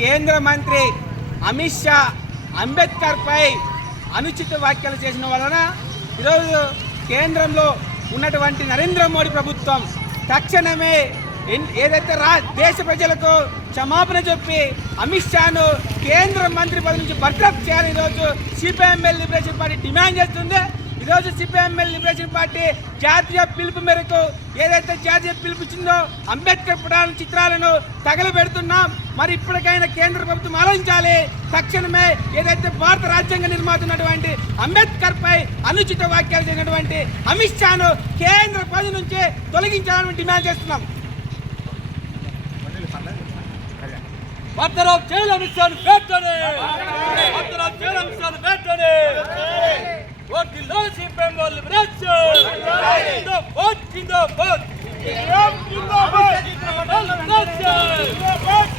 కేంద్ర మంత్రి అమిత్ షా అంబేద్కర్పై అనుచిత వ్యాఖ్యలు చేసిన వలన ఈరోజు కేంద్రంలో ఉన్నటువంటి నరేంద్ర మోడీ ప్రభుత్వం తక్షణమే ఏదైతే దేశ ప్రజలకు క్షమాపణ చెప్పి అమిత్ షాను కేంద్ర మంత్రి పదవి నుంచి బర్తరఫ్ చేయాలని ఈరోజు సిపిఐఎంఎల్ లిబరేషన్ పార్టీ డిమాండ్ చేస్తుంది. ఈరోజు సిపిఐఎంఎల్ లిబరేషన్ పార్టీ జాతీయ పిలుపు మేరకు ఏదైతే జాతీయ పిలుపు ఇచ్చిందో అంబేద్కర్ పటాల చిత్రాలను తగలబెడుతున్నాం. మరి ఇప్పటికైనా కేంద్ర ప్రభుత్వం ఆలోచించాలి. తక్షణమే ఏదైతే భారత రాజ్యాంగ నిర్మాత ఉన్నటువంటి అంబేద్కర్ పై అనుచిత వ్యాఖ్యలు చేసినటువంటి అమిత్ షాను కేంద్ర పదవి నుంచి తొలగించాలని డిమాండ్ చేస్తున్నాం. బర్తరఫ్ చేయాలి అమిత్ షాను వెంటనే. బర్తరఫ్ చేయాలి అమిత్ షాను వెంటనే. వర్ధిల్లాలి సిపిఐఎంఎల్ లిబరేషన్. జిందాబాద్ జిందాబాద్ జిందాబాద్ జిందాబాద్.